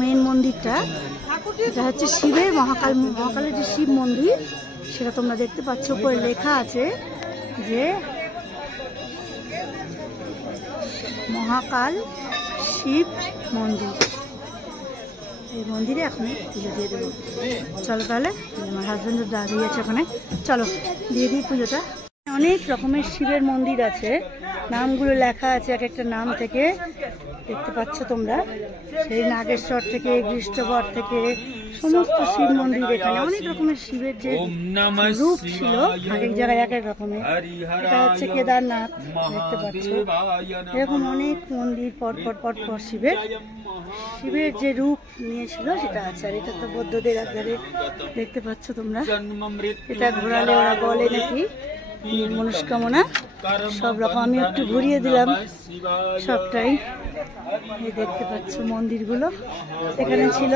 Main মন্দিরটা এটা হচ্ছে শিবের মহাকালের যে শিব মন্দির সেটা তোমরা দেখতে পাচ্ছ। উপরে লেখা আছে যে মহাকাল শিব মন্দির। এই মন্দিরে এখন পুজো দিয়ে দেবো। চলো তাহলে, আমার হাজবেন্ড দাঁড়িয়ে আছে ওখানে, চলো দিয়ে দিই পুজোটা। অনেক রকমের শিবের মন্দির আছে, নামগুলো লেখা আছে এক একটা নাম থেকে, দেখতে পাচ্ছ তোমরা। সেই নাগেশ্বর থেকে গ্রীষ্মবর থেকে সমস্ত শিব মন্দির। এখানে অনেক রকমের শিবের যে রূপ ছিল এক এক জায়গায় এক এক রকমের। এটা হচ্ছে কেদারনাথ, দেখতে পাচ্ছ। এরকম অনেক মন্দির পরপর শিবের যে রূপ নিয়েছিল সেটা আছে। আর এটা তো বৌদ্ধদের একবারে দেখতে পাচ্ছ তোমরা। এটা ঘোরালে ওরা বলে নাকি মনস্কামনা সব রকম। আমি একটু ঘুরিয়ে দিলাম সবটাই। এই দেখতে পাচ্ছ মন্দিরগুলো এখানে ছিল।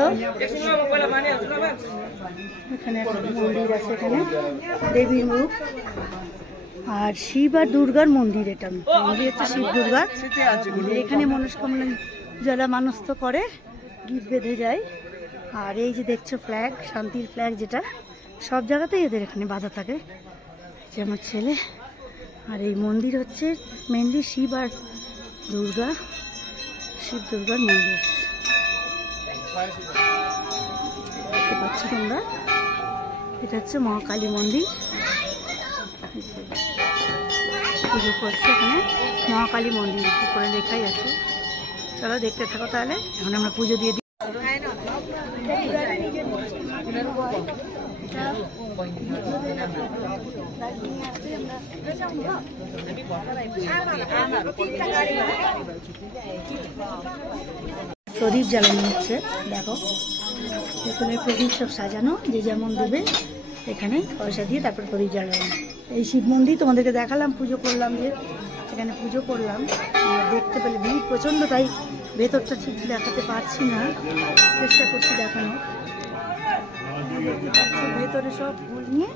এখানে একটা মন্দির আছে, এখানে দেবীর রূপ। আর শিব আর দুর্গার মন্দির। এটা মন্দির হচ্ছে শিব দুর্গা। এখানে মনস্কামনা যারা মানস্থ করে গিফট বেঁধে যায়। আর এই যে দেখছো ফ্ল্যাগ, শান্তির ফ্ল্যাগ, যেটা সব জায়গাতেই এদের এখানে বাঁধা থাকে। যে আমার ছেলে। আর এই মন্দির হচ্ছে মেনলি শিব আর দুর্গা, শিব দুর্গার মন্দির দেখতে পাচ্ছ তোমরা। এটা হচ্ছে মহাকালী মন্দির, পুজো করছে এখানে মহাকালী মন্দির, উপরে লেখাই আছে। চলো দেখতে থাকো তাহলে, এখন আমরা পুজো দিয়ে দিই। প্রদীপ জ্বালানো হচ্ছে, দেখো এখানে প্রদীপ সব সাজানো, যে যেমন দেবে এখানে পয়সা দিয়ে তারপর প্রদীপ জ্বালানো। এই শিব মন্দির তোমাদেরকে দেখালাম, পুজো করলাম, যে এখানে পুজো করলাম। দেখতে পেলে ভিড় প্রচণ্ড, তাই ভেতরটা ঠিক দেখাতে পারছি না, চেষ্টা করছি দেখানো। ভেতরে সব ফুল নিয়ে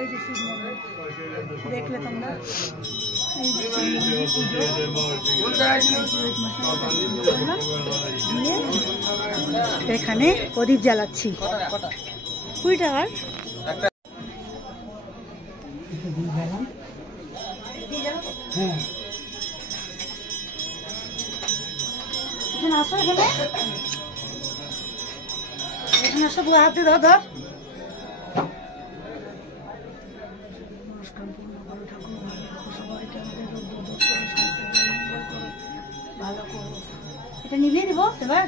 এই যে শিব মন্দির দেখলে তোমরা। এখানে প্রদীপ জ্বালাচ্ছি 20 টাকার। আসো এখানে, এখানে আসো, হাতে ধর ধর। ভালো করো, এটা নিলেই দেবো এবার।